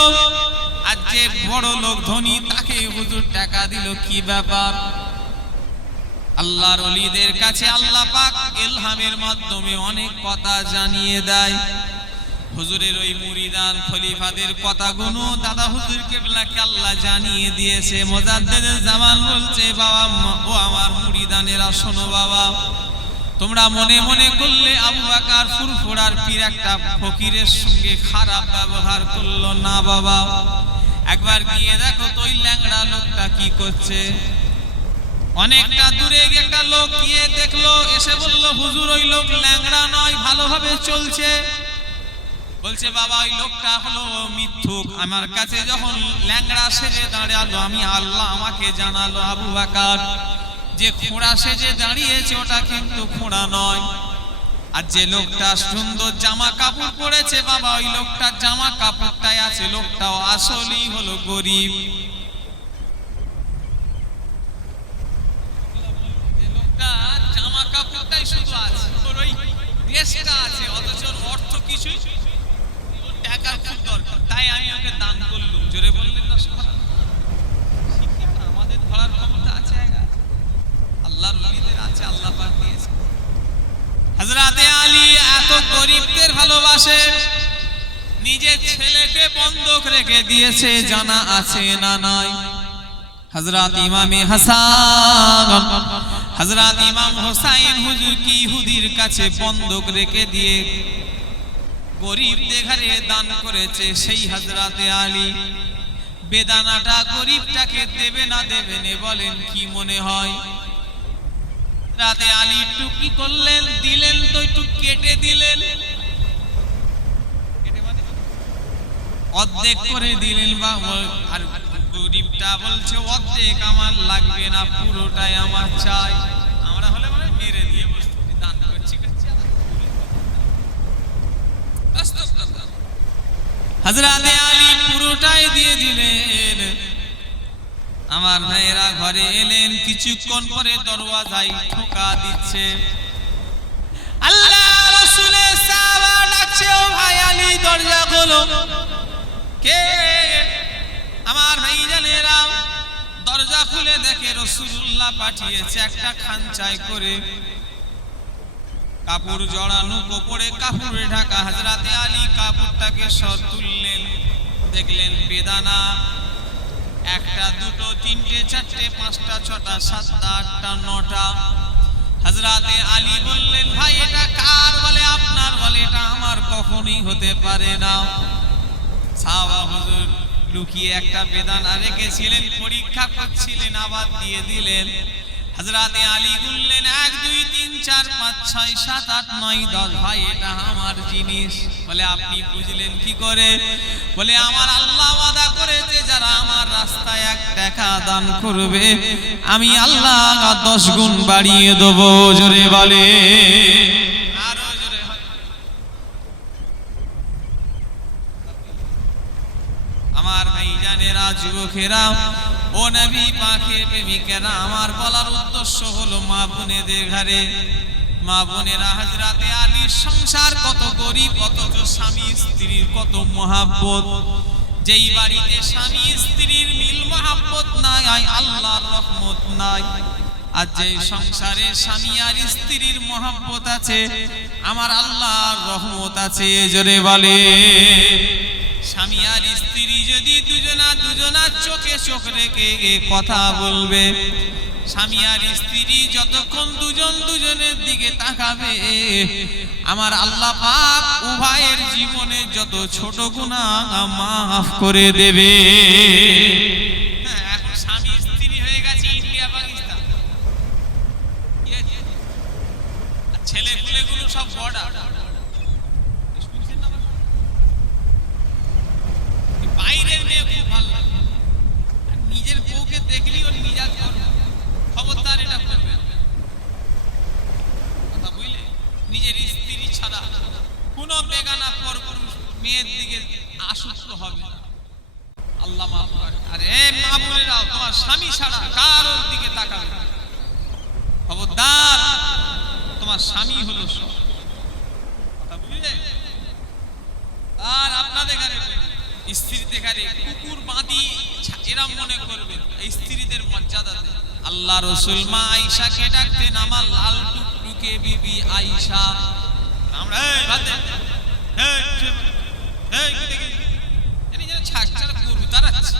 আর যে বড় লোক ধনী তাকে হুজুর টাকা দিল, কি ব্যাপার? আল্লাহর ওলিদের কাছে আল্লাহ পাক ইলহামের মাধ্যমে অনেক কথা জানিয়ে দেয়। হুজুরের ওই মুরিদান খলিফাদের কথাগুলো দাদা হুজুর কেবলাকে আল্লাহ জানিয়ে দিয়েছে। মুজাদ্দেদুজ জামান বলছে, বাবা ও আমার মুরিদানেরা শোনো বাবা, তোমরা মনে মনে করলে আবু বকর ফুরফুরার পীর একটা ফকিরের সঙ্গে খারাপ ব্যবহার করলো না বাবা। একবার গিয়ে দেখো তো ওই ল্যাংড়া লোকটা কি করছে। অনেকটা দূরে একটা লোক গিয়ে দেখলো, এসে বলল হুজুর ওই লোক ল্যাংড়া নয়, ভালোভাবে চলছে। বলছে বাবা ওই লোকটা হলো মিথ্যুক, আমার কাছে যখন ল্যাংড়া সেজে দাঁড়ালো আমি আল্লাহ আমাকে জানালো আবু বকর যে খোঁড়া সেজে দাঁড়িয়েছে ওটা কিন্তু খোঁড়া নয়, আর যে লোকটা সুন্দর জামা কাপড় পরেছে বাবা ওই লোকটার জামা কাপড়টাই আছে, লোকটাও আসলেই হলো গরিব। লোকটা জামা কাপড়টাই শুধু আছে, ওই দেশটা আছে, অথচ অর্থ কিছুই, টাকা খুব দরকার, তাই আমি ওকে দান করলাম। জোরে বললেন না সুবহানাল্লাহ। আমাদের ধরার ক্ষমতা আছে, আল্লাহর ওলিদের আছে, আল্লাহ পাক দিয়েছে। হযরতে আলী এত গরিবদের ভালোবাসে, নিজের ছেলেকে বন্ধক রেখে দিয়েছে, জানা আছে না নাই? হযরত ইমামে হাসান, হযরত ইমাম হোসাইন হুজুর কি ইহুদির কাছে বন্ধক রেখে দিয়ে গরিবদের ঘরে দান করেছে। সেই হযরতে আলী বেদানাটা গরিবটাকে দেবে না দেবে না বলেন কি মনে হয়? রাতে আলী একটু কি করলেন, দিলেন তো একটু কেটে দিলেন, অর্ধেক করে দিলেন। বা আর গরিবটা বলছে অর্ধেক আমার লাগবে না, পুরোটাই আমার চাই। আমরা হলে মানে মেরে দিয়ে বস্তু দান করছি। হযরতে আলী পুরোটাই দিয়ে দিলেন। আমার ভাইয়েরা ঘরে এলেন, কিছুক্ষণ পরে দরওয়াজায় ঠোকা দিচ্ছে। আল্লাহ রাসূলের সাহাবা ডাকছে, ও ভাই আলী দরজা খোলো। কে? আমার ভাইজানেরা দরজা খুলে দেখে রাসূলুল্লাহ পাঠিয়েছে একটা খানচায় করে কাপড় জড়ানো, কাপড়ে কাপড়ে ঢাকা। হযরতে আলী কাপড়টাকে সর তুললেন, দেখলেন বেদানা একটা, দুটো, তিনটে, চারটে, পাঁচটা, ছটা, সাতটা, আটটা, নটা। হযরতে আলী বললেন, ভাই এটা কার? বলে আপনার। বলে এটা আমার। কখনোই হতে পারে না। সাহাবা হুজুর লুকিয়ে একটা বেদানা রেখেছিলেন, পরীক্ষা করছিলেন, আবার দিয়ে দিলেন। হযরতে আলী বললেন, 1 2 3 4 5 6 7 8 9 10, ভাই এটা আমার জিনিস। বলে আপনি বুঝলেন কি করে? বলে আমার আল্লাহ ওয়াদা করেছে যারা আমার রাস্তায় 1 টাকা দান করবে আমি আল্লাহ 10 গুণ বাড়িয়ে দেব। জোরে বলে, আরো জোরে। আমার ভাইজানেরা, যুবকেরা, ও নবী পাকের প্রেমিকেরা, আমার বলার উদ্দেশ্য হলো মা বোনেদের ঘরে, মা বোনেরা, হযরতে আলীর সংসার কত গরিব, অথচ স্বামী স্ত্রীর কত মহাব্বত। যেই বাড়িতে স্বামী স্ত্রীর মিল মহাব্বত নাই, আল্লাহর রহমত নাই। আর যেই সংসারে স্বামী আর স্ত্রীর মহাব্বত আছে, আমার আল্লাহর রহমত আছে। জোরে বলে, স্বামী আর স্ত্রী যদি দুজনার চোখে চোখ রেখে কথা বলবে, স্বামী আর স্ত্রী যতক্ষণ দুজনের দিকে তাকাবে, আমার আল্লাহ পাক উভয়ের জীবনে যত ছোট গুনাহ মাফ করে দেবে। এখন স্বামী স্ত্রী হয়ে গেছে ইন্ডিয়া পাকিস্তান, আর ছেলে পুলেগুলো সব বর্ডার। বাইরের মেয়ে খুব ভালো লাগে, নিজের বউকে দেখলি ওর মিজাজ গরম। খবরদার এটা করবে কথা বুঝলে। নিজের স্ত্রী ছাড়া কোন বেগানা পরপুরুষ মেয়ের দিকে আসক্ত হবে না, আল্লাহ মাফ করে। আরে মা বোনেরা, তোমার স্বামী ছাড়া কারোর দিকে তাকাবে না। খবরদার, তোমার স্বামী হলো সব কথা বুঝলে। আর আপনাদের ঘরে স্ত্রীদের ঘরে কুকুর বাঁধি এরম মনে করবে, স্ত্রীদের মর্যাদা দেন। আল্লাহ রাসূল মা আয়েশাকে ডাকতেন, আমার লাল টুকটুকে বিবি আয়েশা। আমরা এই বাদে এই এই দেখি জানি যেন ছাগছাড়া গরু তারাচ্ছে।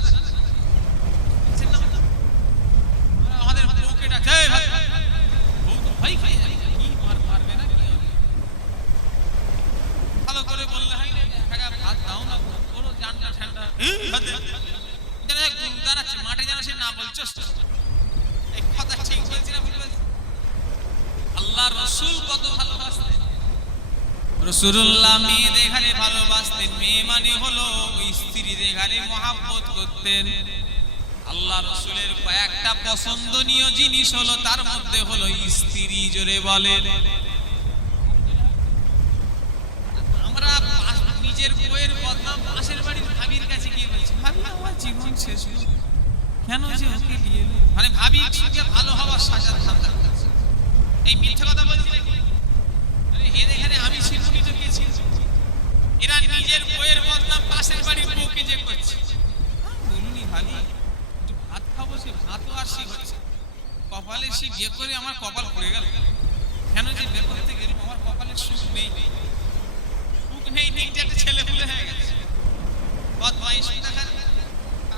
আমাদের বউকে ডাকে, এই ভাই বউ তো ভাই খাই যাবে, কি মারবে না, কি হবে? ভালো করে বললে হয় না, ভাত দাও না, পুরো জানটা ঠান্ডা। মাঠে যেন সে না বলছো, এই কথা ঠিক বলছি না, বুঝতে পারছি? আল্লাহ রাসূল কত ভালোবাসতেন, রাসূলুল্লাহ মেয়েদের ঘরে ভালোবাসতেন। মেয়ে মানে হলো স্ত্রীদের ঘরে মহাব্বত করতেন। আল্লাহ রাসূলের কয়েকটা পছন্দনীয় জিনিস হলো, তার মধ্যে হলো স্ত্রী। জোরে বলেন। আমরা নিজের বউয়ের বদনাম পাশের বাড়ির ভাবির কাছে গিয়ে বলছি, ভাবি আমার জীবন শেষ হলো, কেন যে ওকে নিয়ে এলো? মানে ভাবির সঙ্গে ভালো হওয়ার সাজা ধান্দা। এই মিথ্যে কথা বলছি নাকি? আরে এদের এখানে আমি শিল্পী তো গিয়েছি, এরা নিজের বউয়ের বদনাম পাশের বাড়ির বউকে যে করছে। বলুনি ভাবি একটু ভাত খাবো, সে ভাতও আর সে হচ্ছে কপালে, সে বিয়ে করে আমার কপাল পড়ে গেল। কেন যে বিয়ে করতে গেল? আমার কপালে সুখ নেই, সুখ নেই, একটা ছেলে পুলে হয়ে গেছে।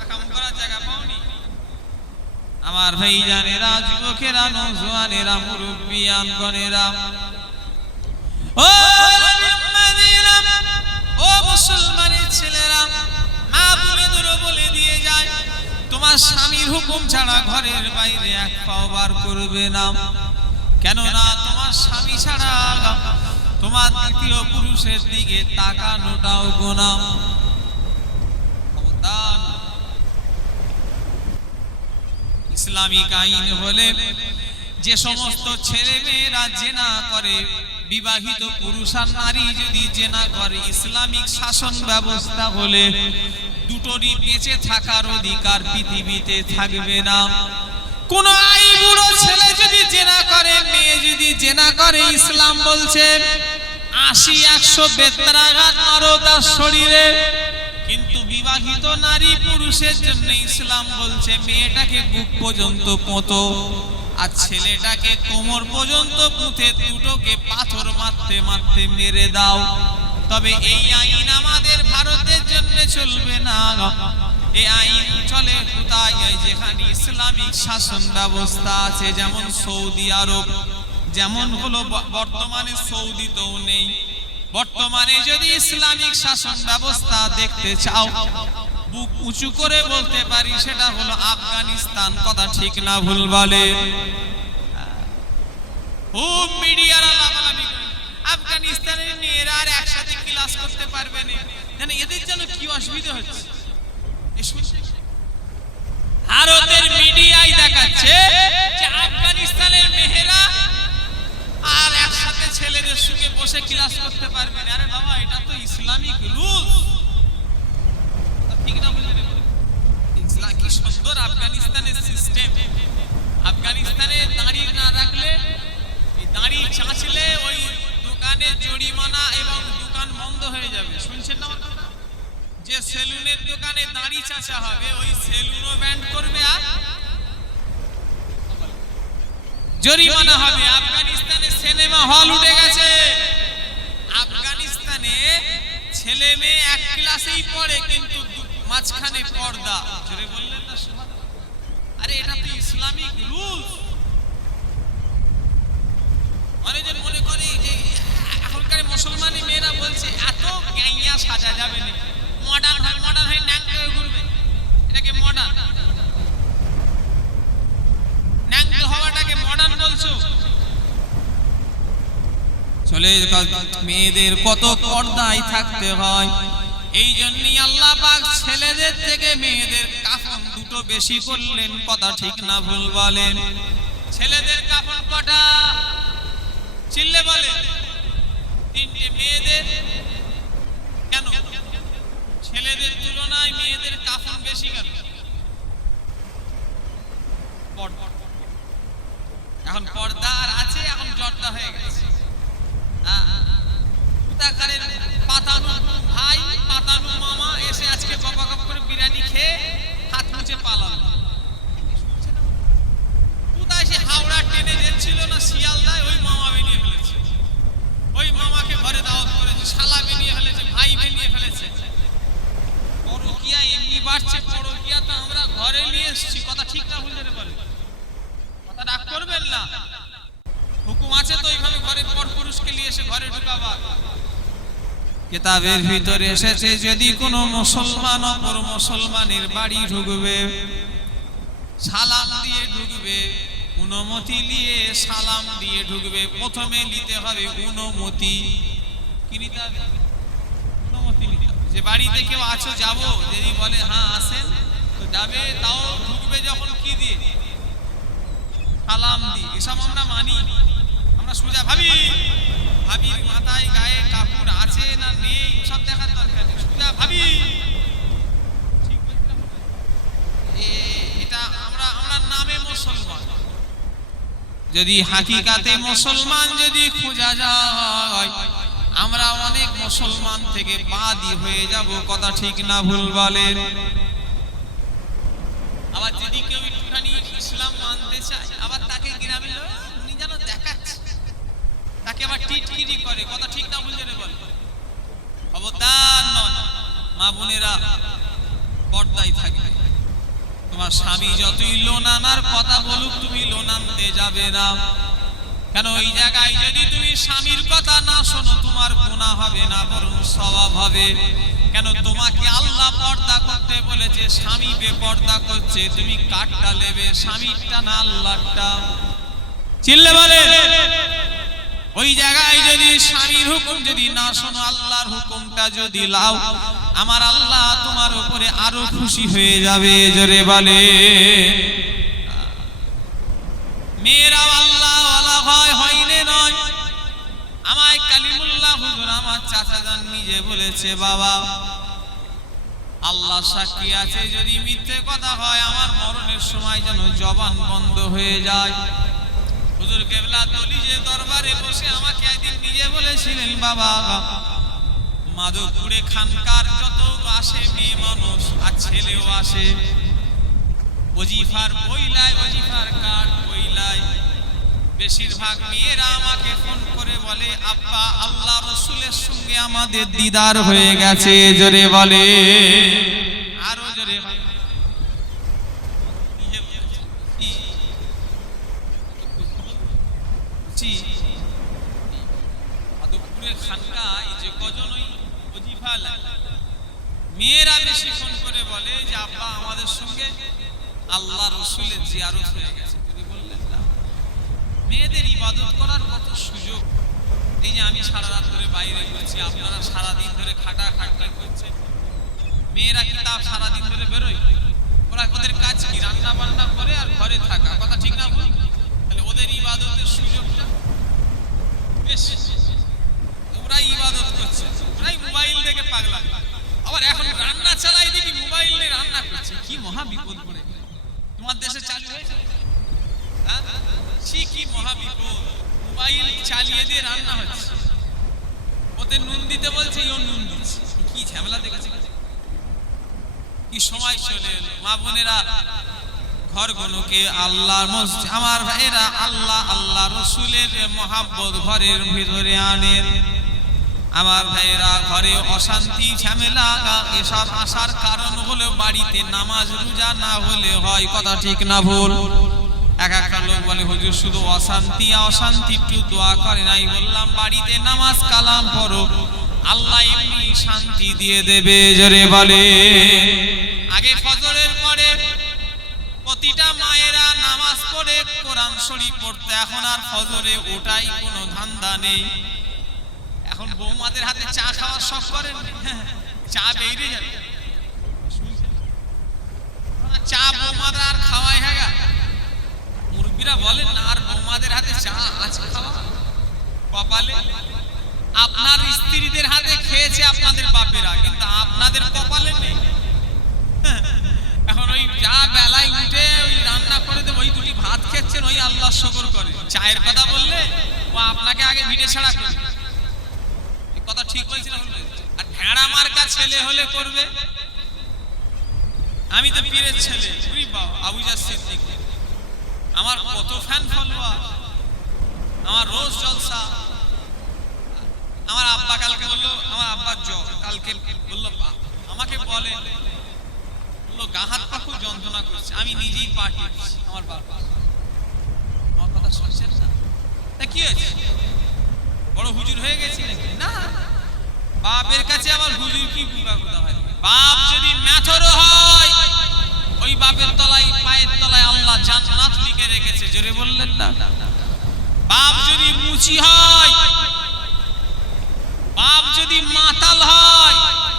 কাম করার জায়গা পাওনি। আমার ভাইজানেরা, যুবকেরা, নওজোয়ানেরা, মুরব্বিয়ানগণেরা, ও মুমিনেরা, ও মুসলমানের ছেলেরা, মা বোনেদের বলে দিয়ে যায়, তোমার স্বামীর হুকুম ছাড়া ঘরের বাইরে এক পাও বার করবে না। কেননা তোমার স্বামী ছাড়া তোমার দ্বিতীয় পুরুষের দিকে তাকানোটাও গুনাহ। ইসলামিক আইন বলে যে সমস্ত ছেলে মেয়েরা জেনা করে, বিবাহিত পুরুষ আর নারী যদি জেনা করে, ইসলামিক শাসন ব্যবস্থা বলে দুটোরই বেঁচে থাকার অধিকার পৃথিবীতে থাকবে না। কোন আইবুড়ো ছেলে যদি জেনা করে, মেয়ে যদি জেনা করে, ইসলাম বলছে ৮০-১০০ বেত্রাঘাত মারো তার শরীরে। কিন্তু বিবাহিত নারী পুরুষের জন্য ইসলাম বলছে মেয়েটাকে বুক পর্যন্ত পোঁতো আর ছেলেটাকে কোমর পর্যন্ত পুঁতে দুটোকে পাথর মারতে মারতে মেরে দাও। তবে এই আইন আমাদের ভারতের জন্য চলবে না। এই আইন চলে কোথায়? যেখানে ইসলামিক শাসন ব্যবস্থা আছে, যেমন সৌদি আরব, যেমন হলো বর্তমানে সৌদিতেও নেই। বর্তমানে যদি ইসলামিক শাসন ব্যবস্থা দেখতে চাও, বুক উঁচু করে বলতে পারি সেটা হলো আফগানিস্তান। কথা ঠিক না ভুল বলে? খুব মিডিয়ার আলাপালাপি করে আফগানিস্তানের মেয়েরা আর একসাথে ক্লাস করতে পারবে না, যেন এদের যেন কি অসুবিধা হচ্ছে। ভারতের মিডিয়ায় দেখাচ্ছে যে আফগানিস্তানের মেয়েরা আর একসাথে ছেলেদের সঙ্গে বসে ক্লাস করতে পারবে না। আরে বাবা, এটা তো ইসলামিক রুল, ঠিক না? ইসলাম কি সুন্দর আফগানিস্তানের সিস্টেম। আফগানিস্তানে দাঁড়ি না রাখলে, দাঁড়ি চাঁচলে ওই দোকানে জরিমানা এবং দোকান বন্ধ হয়ে যাবে। শুনছেন না? যে সেলুনের দোকানে দাঁড়ি চাঁচা হবে, ওই সেলুনও ব্যান্ড করবে আর জরিমানা হবে। আফগানিস্তানে সিনেমা হল উঠে গেছে। আফগানিস্তানে ছেলে মেয়ে এক ক্লাসেই পড়ে, কিন্তু মাঝখানে পর্দা। জোরে বললেন না? আরে এটা তো ইসলামিক রুল। অনেকজন মনে করে যে এখনকার মুসলমানি মেয়েরা বলছে এত গাইয়া সাজা যাবে না, মডার্ন হয় ন্যাংটো হয়ে ঘুরবে। এটাকে মডার্ন, ন্যাংটো হওয়াটাকে মডার্ন বলছো? চলে মেয়েদের কত পর্দায় থাকতে হয়। এই জন্যই আল্লাহ পাক ছেলেদের থেকে মেয়েদের কাফন দুটো বেশি করলেন। কথা ঠিক না ভুল বলেন? ছেলেদের কাফন কটা? চিল্লে বলে 3টে। মেয়েদের কেন? ছেলেদের তুলনায় মেয়েদের কাফন বেশি কেন? এখন পর্দা আর আছে, এখন জর্দা হয়ে গেছে। পাতানো ভাই, পাতানো মামা এসে আজকে গপা গপ করে বিরিয়ানি খেয়ে হাত মুছে পালালো। কোথায় সে হাওড়া ট্রেনে যাচ্ছিল না শিয়ালদায়, ওই মামা বেরিয়ে ফেলেছে। ওই মামাকে ঘরে দাওয়াত করেছে, শালা বেরিয়ে ফেলেছে, ভাই বেরিয়ে ফেলেছে। পরকিয়া এমনি বাড়ছে, পরকিয়া তো আমরা ঘরে নিয়ে এসেছি। কথা ঠিক না ভুল যেতে পারে? কথা রাগ করবেন না, হুকুম আছে তো এইভাবে ঘরে পর পুরুষকে নিয়ে এসে ঘরে ঢুকাবার। কিতাবের ভিতরে এসেছে যদি কোনো মুসলমান অপর মুসলমানের বাড়ি ঢুকবে, সালাম দিয়ে ঢুকবে, অনুমতি নিয়ে সালাম দিয়ে ঢুকবে। প্রথমে নিতে হবে অনুমতি। কি নিতে হবে? অনুমতি নিতে হবে। যে বাড়িতে কেউ আছো যাবো, যদি বলে হ্যাঁ আসেন, তো যাবে। তাও ঢুকবে যখন কি দিয়ে? সালাম দিয়ে। এসব আমরা মানি? আমরা সোজা ভাবির মাথায় গায়ে কাপড় আছে না নেই সব দেখার দরকার নেই, সোজা ভাবি। এটা আমরা নামে মুসলমান, যদি হাকিকাতে মুসলমান যদি খোঁজা যায়, আমরা অনেক মুসলমান থেকে বাদই হয়ে যাব। কথা ঠিক না ভুল বলেন? আবার যদি কেউ একটুখানি ইসলাম মানতে চায়, আবার তাকে গ্রামের লোক উনি যেন দেখাচ্ছে, তাকে আবার টিটকিরি করে। কথা ঠিক না ভুল যেতে বলে? খবরদার নয়, মা বোনেরা পর্দায় থাকবে। তোমার স্বামী যতই লোন আনার কথা বলুক, তুমি লোন আনতে যাবে না। কেন? ওই জায়গায় যদি তুমি স্বামীর কথা না শোনো, তোমার গুনাহ হবে না, বরং সওয়াব হবে। কেন? তোমাকে আল্লাহ পর্দা করতে বলেছে, স্বামী বেপর্দা করছে, তুমি কাটটা নেবে, স্বামীরটা না আল্লাহরটা। চিল্লে বলে ওই জায়গায় যদি স্বামীর হুকুম যদি না শোনো, আল্লাহর হুকুমটা যদি লাও, আমার আল্লাহ তোমার উপরে আরো খুশি হয়ে যাবে। জোরে বলে মেয়েরা আল্লাহ ওয়ালা হইলে নয়। আমায় কালিমুল্লাহ হুজুর আমার চাচা জান নিজে বলেছে, বাবা আল্লাহ সাক্ষী আছে, যদি মিথ্যে কথা হয় আমার মরণের সময় যেন জবান বন্ধ হয়ে যায়। হুজুর কেবলা দলিজে দরবারে বসে আমাকে একদিন নিজে বলেছিলেন, বাবা মাধবপুরে খানকার যত আসে মেয়ে মানুষ আর ছেলেও আসে, ওজিফার বইলায় ওজিফার কার্ড বইলায়, বেশিরভাগ মেয়েরা আমাকে ফোন করে বলে, আব্বা আল্লাহ রসুলের সঙ্গে আমাদের দিদার হয়ে গেছে। জোরে বলে আরো জোরে মেয়েরা বেশি ফোন করে বলে যে আব্বা আমাদের সঙ্গে আল্লাহ রসুলের জিয়ারত হয়ে গেছে। যদি বললেন না, মেয়েদের ইবাদত করার কত সুযোগ। এই যে আমি সারা রাত ধরে বাইরে করছি, আপনারা সারাদিন ধরে খাটাখাটনি করছেন, মেয়েরা কি তা সারাদিন ধরে বেরোয়? ওদের কাজ কি? রান্না বান্না করে আর ঘরে থাকা, কথা ঠিক না বল? তাহলে ওদের ইবাদতের সুযোগটা বেশি। ওরা ইবাদত করছে, ওরাই মোবাইল দেখে পাগলা। আবার এখন রান্না চালাই দেখি মোবাইল নিয়ে রান্না করছে, কি মহা বিপদ পড়ে তোমার দেশে চালু হয়েছে। কি মহা বিপদ, মোবাইল চালিয়ে দিয়ে রান্না হচ্ছে, ওতে নুন দিতে বলছে, ও নুন দিচ্ছে, কি ঝামেলা দেখেছে। কি সময় চলে এলো। মা বোনেরা ঘর গুলোকে আল্লাহর মসজিদ, আমার ভাইরা আল্লাহ আল্লাহ রসুলের মহাব্বত ঘরের ভিতরে আনেন। আমার ভাইরা ঘরে অশান্তি ঝামেলা এসব আসার কারণ হলো বাড়িতে নামাজ রোজা না হলে হয়, কথা ঠিক না ভুল? এক একটা লোক বলে হুজুর শুধু অশান্তি অশান্তি, একটু দোয়া করে নাই। বললাম বাড়িতে নামাজ কালাম পড়ো, আল্লাহ এমনি শান্তি দিয়ে দেবে। জোরে বলে আগে ফজরের পরে প্রতিটা মায়েরা নামাজ পড়ে কোরআন শরীফ পড়তে, এখন আর ফজরে ওটাই কোনো ধান্দা নেই। এখন বৌমাদের হাতে চা খাওয়ার শখ করেন, চা বেরিয়ে যাবে, চা বৌমাদের আর খাওয়াই হ্যাঁ। মুরব্বীরা বলেন না, আর বৌমাদের হাতে চা আছে খাওয়া কপালে। আপনার স্ত্রীদের হাতে খেয়েছে আপনাদের বাপেরা, কিন্তু আপনাদের কপালে নেই। এখন ওই যা বেলায় উঠে ওই রান্না করে দেব, ওই দুটি ভাত খেচ্ছেন, ওই আল্লাহ শুকর করে। চায়ের কথা বললে ও আপনাকে আগে ভিটে ছাড়া করে, কথা ঠিক হয়েছে না? আর ভেড়া মার্কা ছেলে হলে করবে। আমি তো পীরের ছেলে, আবু জার সিদ্দিক, আমার কত ফ্যান ফলোয়ার, আমার রোজ জলসা। আমার আব্বা কালকে বললো, আমার আব্বার জ্বর, কালকে বললো আমাকে বলে, বললো গা হাত পা খুব যন্ত্রণা করছে। আমি নিজেই পার্টি, আমার বাবা আমার কথা শুনছেন না? তা কি হয়েছে, বড় হুজুর হয়ে গেছি নাকি? না, বাপের কাছে আবার হুজুর কি বুকা বুকা হয়। বাপ যদি ম্যাথরও হয়, ওই বাপের তলায় পায়ের তলায় আল্লাহ জান্নাত লিখে রেখেছে। জোরে বললেন না? বাপ যদি মুচি হয়, বাপ যদি মাতাল হয়,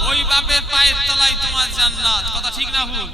ওই বাপের পায়ের তলায় তোমার জান্নাত, কথা ঠিক না ভুল?